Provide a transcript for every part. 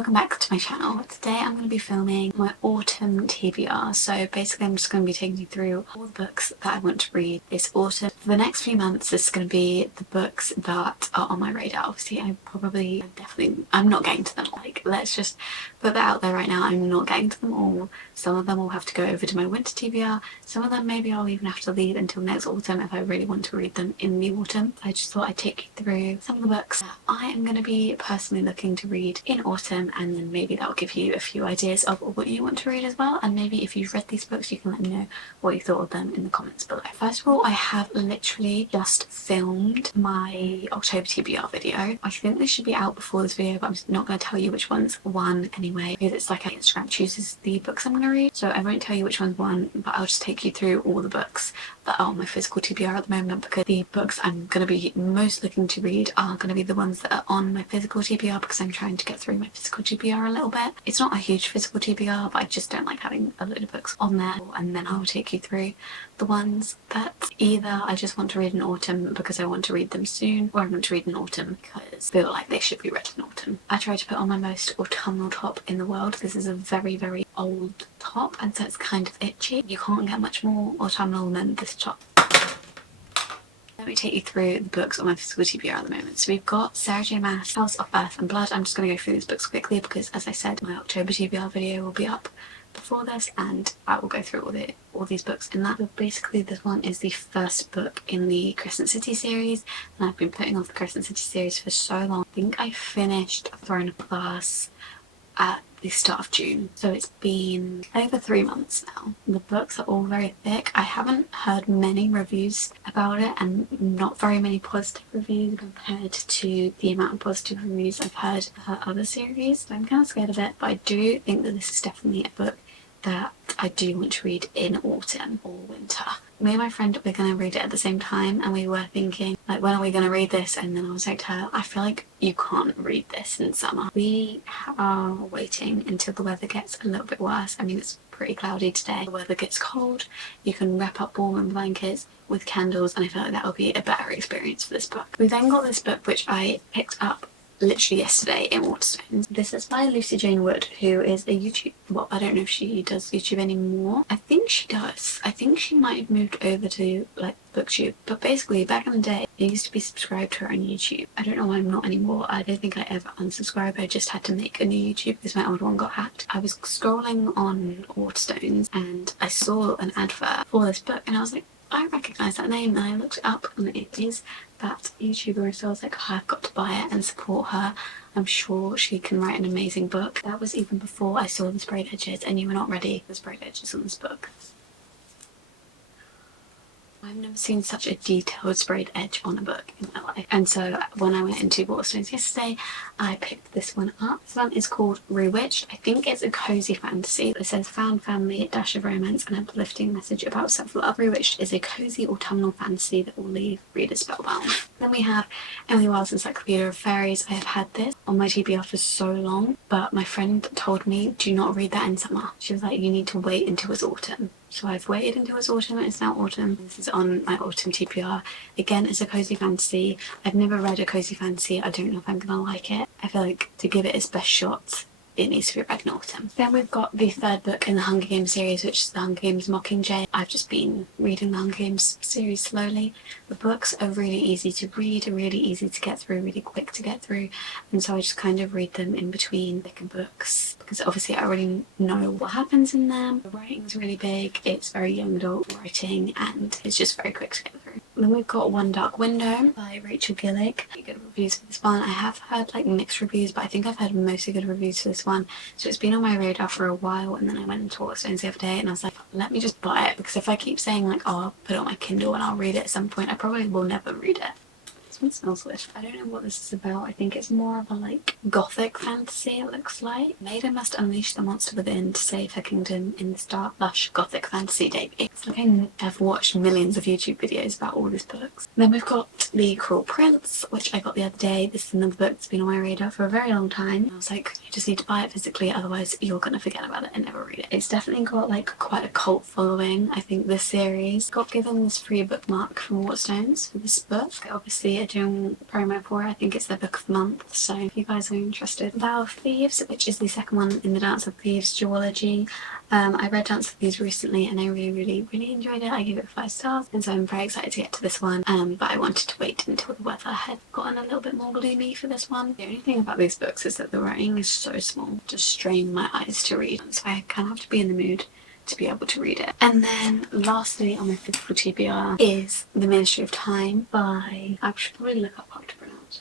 welcome back to my channel. Today I'm going to be filming my autumn TBR. So basically I'm just going to be taking you through all the books that I want to read this autumn. For the next few months this is going to be the books that are on my radar. Obviously I'm not getting to them all. Like, let's just put that out there right now. I'm not getting to them all. Some of them will have to go over to my winter TBR. Some of them maybe I'll even have to leave until next autumn if I really want to read them in the autumn. I just thought I'd take you through some of the books that I am going to be personally looking to read in autumn, and then maybe that'll give you a few ideas of what you want to read as well. And maybe if you've read these books you can let me know what you thought of them in the comments below. First of all, I have literally just filmed my October TBR video. I think this should be out before this video, but I'm not going to tell you which one's won anyway, because it's like Instagram chooses the books I'm going to read, so I won't tell you which one's won, but I'll just take you through all the books that are on my physical TBR at the moment, because the books I'm going to be most looking to read are going to be the ones that are on my physical TBR, because I'm trying to get through my physical TBR a little bit. It's not a huge physical TBR, but I just don't like having a load of books on there. And then I'll take you through the ones that either I just want to read in autumn because I want to read them soon, or I want to read in autumn because I feel like they should be read in autumn. I tried to put on my most autumnal top in the world. This is a very, very old top, and so it's kind of itchy. You can't get much more autumnal than this top. Let me take you through the books on my physical TBR at the moment. So we've got Sarah J Maas, House of Earth and Blood. I'm just going to go through these books quickly because, as I said, my October TBR video will be up before this, and I will go through all these books in that. But basically this one is the first book in the Crescent City series, and I've been putting off the Crescent City series for so long. I think I finished Throne of Glass at the start of June, so it's been over 3 months now. The books are all very thick. I haven't heard many reviews about it, and not very many positive reviews compared to the amount of positive reviews I've heard for her other series. So I'm kind of scared of it, but I do think that this is definitely a book that I do want to read in autumn or winter. Me and my friend were going to read it at the same time, and we were thinking, like, when are we going to read this? And then I was like to her, I feel like you can't read this in summer. We are waiting until the weather gets a little bit worse. I mean, it's pretty cloudy today. The weather gets cold, you can wrap up warm in blankets with candles, and I feel like that will be a better experience for this book. We then got this book which I picked up literally yesterday in Waterstones. This is by Lucy Jane Wood, who is a YouTube, well, I don't know if she does YouTube anymore. I think she does. I think she might have moved over to like BookTube, but basically back in the day I used to be subscribed to her on YouTube. I don't know why I'm not anymore. I don't think I ever unsubscribed. I just had to make a new YouTube because my old one got hacked. I was scrolling on Waterstones and I saw an advert for this book, and I was like, I recognise that name, and I looked it up and it is that YouTuber, so I was like, oh, I've got to buy it and support her. I'm sure she can write an amazing book. That was even before I saw the sprayed edges, and you were not ready for the sprayed edges on this book. I've never seen such a detailed sprayed edge on a book in my life, and so when I went into Waterstones yesterday I picked this one up. This one is called Rewitched. I think it's a cozy fantasy. It says found family, a dash of romance, and an uplifting message about self-love. Rewitched is a cozy autumnal fantasy that will leave readers spellbound. Then we have Emily Wilde's Encyclopedia of Fairies. I have had this on my TBR for so long, but my friend told me, do not read that in summer. She was like, you need to wait until it's autumn. So I've waited until it's autumn, and it's now autumn. This is on my autumn TBR. Again, it's a cozy fantasy. I've never read a cozy fantasy. I don't know if I'm gonna like it. I feel like to give it its best shot, it needs to be read in autumn. Then we've got the third book in the Hunger Games series, which is the Hunger Games Mockingjay. I've just been reading the Hunger Games series slowly. The books are really easy to read, really easy to get through, really quick to get through, and so I just kind of read them in between thicker books because obviously I already know what happens in them. The writing's really big, it's very young adult writing, and it's just very quick to get through. Then we've got One Dark Window by Rachel Gillick. Good reviews for this one. I have heard like mixed reviews, but I think I've heard mostly good reviews for this one. So it's been on my radar for a while, and then I went into Waterstones the other day and I was like, let me just buy it, because if I keep saying like, oh, I'll put it on my Kindle and I'll read it at some point, I probably will never read it. This one smells good. I don't know what this is about. I think it's more of a like gothic fantasy, it looks like. Maida must unleash the monster within to save her kingdom in this dark, lush gothic fantasy debut. It's like I've watched millions of YouTube videos about all these books. Then we've got The Cruel Prince, which I got the other day. This is another book that's been on my radar for a very long time. I was like, you just need to buy it physically, otherwise you're gonna forget about it and never read it. It's definitely got like quite a cult following. I think this series got given this free bookmark from Waterstones for this book. They obviously are doing promo for it. I think it's their book of the month, so if you guys are interested. Vow of Thieves, which is the second one in the Dance of Thieves duology. I read Dance of Thieves recently and I really enjoyed it. I gave it 5 stars, and so I'm very excited to get to this one, but I wanted to wait until the weather had gotten a little bit more gloomy for this one. The only thing about these books is that the writing is so small, just strain my eyes to read, so I kind of have to be in the mood to be able to read it. And then lastly on my physical TBR is The Ministry of Time by, I should probably look up how to pronounce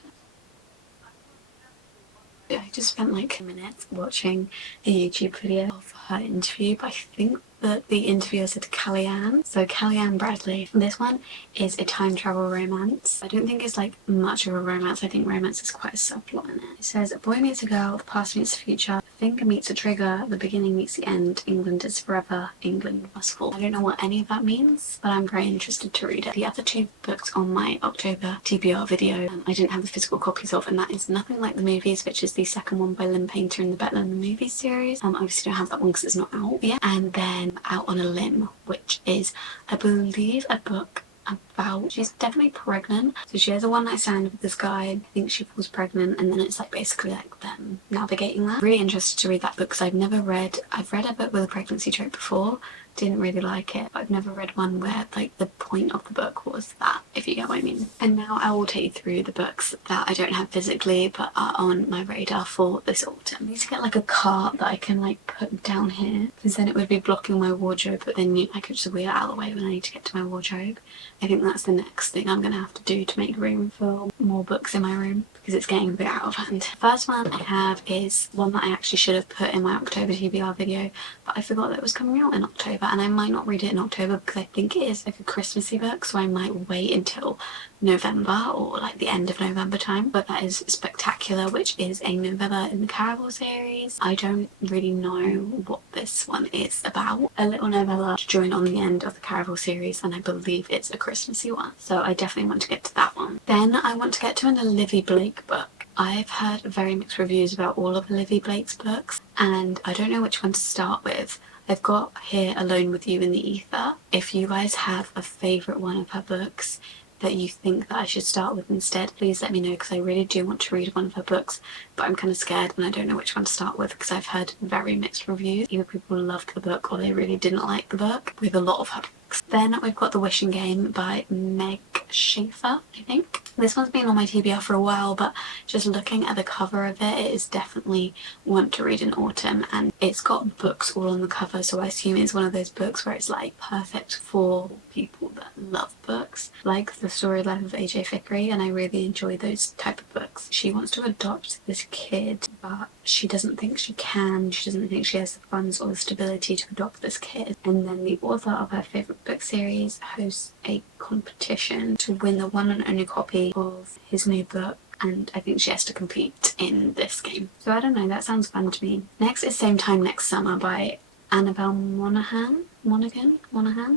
it. I just spent like minutes watching a YouTube video of her interview, but I think that the interviewer said Kellyanne. So Kellyanne Bradley. This one is a time travel romance. I don't think it's like much of a romance. I think romance is quite a subplot in it. It says, a boy meets a girl, the past meets the future, the finger meets a trigger, the beginning meets the end, England is forever, England must fall. I don't know what any of that means, but I'm very interested to read it. The other 2 books on my October TBR video, I didn't have the physical copies of, and that is Nothing Like the Movies, which is the second one by Lynn Painter in the Better Than the Movies series. Obviously don't have that one because it's not out yet. And then Out on a Limb, which is, I believe, a book about, she's definitely pregnant, so she has a one night stand with this guy. I think she falls pregnant, and then it's like basically like them navigating that. Really interested to read that book because I've read a book with a pregnancy trope before, didn't really like it, but I've never read one where like the point of the book was that, if you get what I mean. And now I will take you through the books that I don't have physically but are on my radar for this autumn. I need to get like a cart that I can like put down here, because then it would be blocking my wardrobe, but then I could just wheel it out of the way when I need to get to my wardrobe. I think that's the next thing I'm going to have to do to make room for more books in my room, because it's getting a bit out of hand. First one I have is one that I actually should have put in my October TBR video, but I forgot that it was coming out in October, and I might not read it in October because I think it is like a Christmassy book, so I might wait until November or like the end of November time. But that is Spectacular, which is a novella in the Caraval series. I don't really know what this one is about. A little novella to join on the end of the Caraval series, and I believe it's a Christmassy one, so I definitely want to get to that one. Then I want to get to an Olivia Blake book. I've heard very mixed reviews about all of Olivia Blake's books, and I don't know which one to start with. I've got here Alone with You in the Ether. If you guys have a favourite one of her books that you think that I should start with instead, please let me know, because I really do want to read one of her books, but I'm kind of scared and I don't know which one to start with because I've heard very mixed reviews. Either people loved the book or they really didn't like the book, with a lot of her books. Then we've got The Wishing Game by Meg Schaefer, I think. This one's been on my TBR for a while, but just looking at the cover of it, it is definitely one to read in autumn, and it's got books all on the cover, so I assume it's one of those books where it's like perfect for people that love books, like The Story Life of AJ Fikry, and I really enjoy those type of books. She wants to adopt this kid, but she doesn't think she can, she doesn't think she has the funds or the stability to adopt this kid, and then the author of her favourite book series hosts a competition to win the one and only copy of his new book, and I think she has to compete in this game. So I don't know, that sounds fun to me. Next is Same Time Next Summer by Annabelle Monaghan.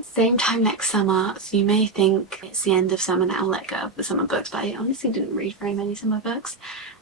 Same Time Next Summer, so you may think it's the end of summer now, let go of the summer books, but I honestly didn't read very many summer books,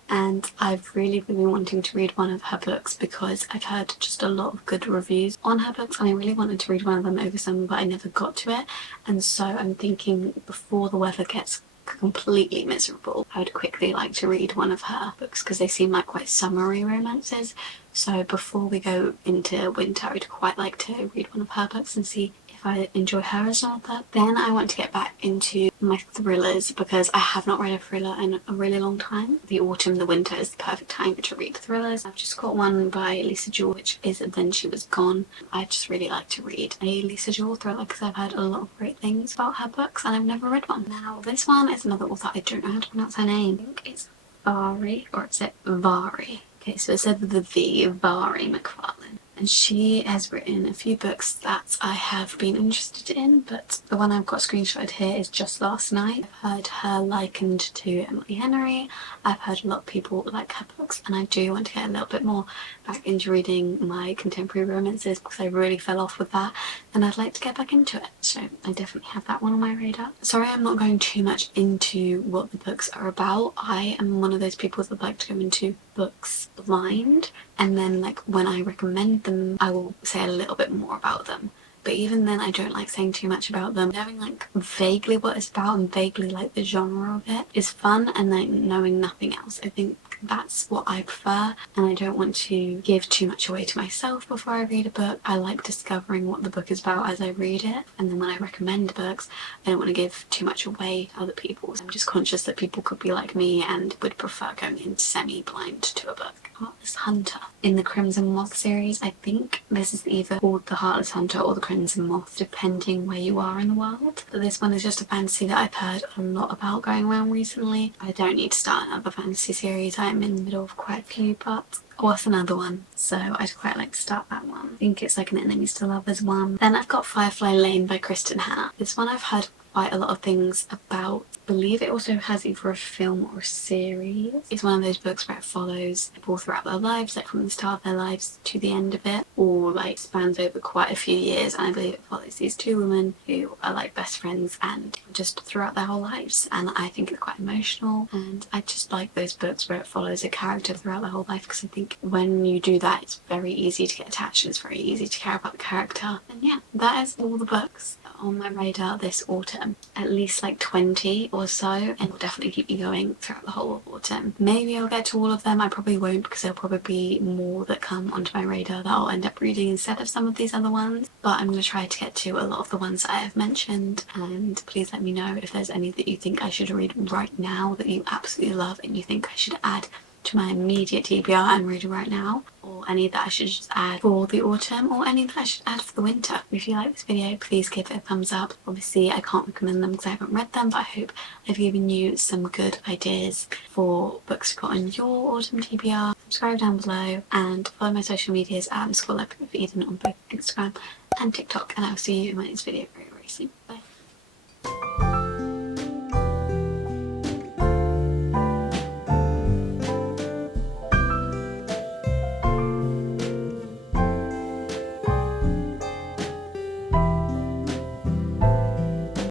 and I've really been wanting to read one of her books because I've heard just a lot of good reviews on her books, and I really wanted to read one of them over summer, but I never got to it, and so I'm thinking before the weather gets completely miserable, I would quickly like to read one of her books because they seem like quite summery romances. So before we go into winter, I'd quite like to read one of her books and see if I enjoy her as an author. Then I want to get back into my thrillers because I have not read a thriller in a really long time. The autumn, the winter is the perfect time to read thrillers. I've just got one by Lisa Jewell, which is Then She Was Gone. I just really like to read a Lisa Jewell thriller because I've heard a lot of great things about her books and I've never read one. Now this one is another author, I don't know how to pronounce her name. I think it's Vari, or is it Vari? Okay, so it said with the V, Vari McFarlane. and she has written a few books that I have been interested in, but the one I've got screenshotted here is Just Last Night. I've heard her likened to Emily Henry. I've heard a lot of people like her books, and I do want to get a little bit more back into reading my contemporary romances because I really fell off with that, and I'd like to get back into it. So I definitely have that one on my radar. Sorry I'm not going too much into what the books are about. I am one of those people that like to go into books blind, and then like when I recommend them I will say a little bit more about them. But even then I don't like saying too much about them. Knowing like vaguely what it's about and vaguely like the genre of it is fun, and like knowing nothing else. I think that's what I prefer, and I don't want to give too much away to myself before I read a book. I like discovering what the book is about as I read it, and then when I recommend books I don't want to give too much away to other people. I'm just conscious that people could be like me and would prefer going in semi-blind to a book. Heartless Hunter in the Crimson Moth series. I think this is either called the Heartless Hunter or the Crimson Moth, depending where you are in the world. But this one is just a fantasy that I've heard a lot about going around recently. I don't need to start another fantasy series. I'm in the middle of quite a few, but what's another one? So I'd quite like to start that one. I think it's like an enemies to lovers one. Then I've got Firefly Lane by Kristen Hanna. This one I've heard quite a lot of things about. I believe it also has either a film or a series. It's one of those books where it follows people throughout their lives, like from the start of their lives to the end of it, or like spans over quite a few years, and I believe it follows these two women who are like best friends and just throughout their whole lives, and I think it's quite emotional, and I just like those books where it follows a character throughout their whole life, because I think when you do that it's very easy to get attached and it's very easy to care about the character. And yeah, that is all the books on my radar this autumn. At least like 20 or so, and will definitely keep me going throughout the whole of autumn. Maybe I'll get to all of them. I probably won't, because there'll probably be more that come onto my radar that I'll end up reading instead of some of these other ones, but I'm going to try to get to a lot of the ones that I have mentioned. And please let me know if there's any that you think I should read right now that you absolutely love and you think I should add to my immediate TBR and read right now, or any that I should just add for the autumn, or any that I should add for the winter. If you like this video, please give it a thumbs up. Obviously I can't recommend them because I haven't read them, but I hope I've given you some good ideas for books to put on your autumn TBR. Subscribe down below and follow my social medias at _libraryofeden on both Instagram and TikTok, and I will see you in my next video very, very soon. Bye.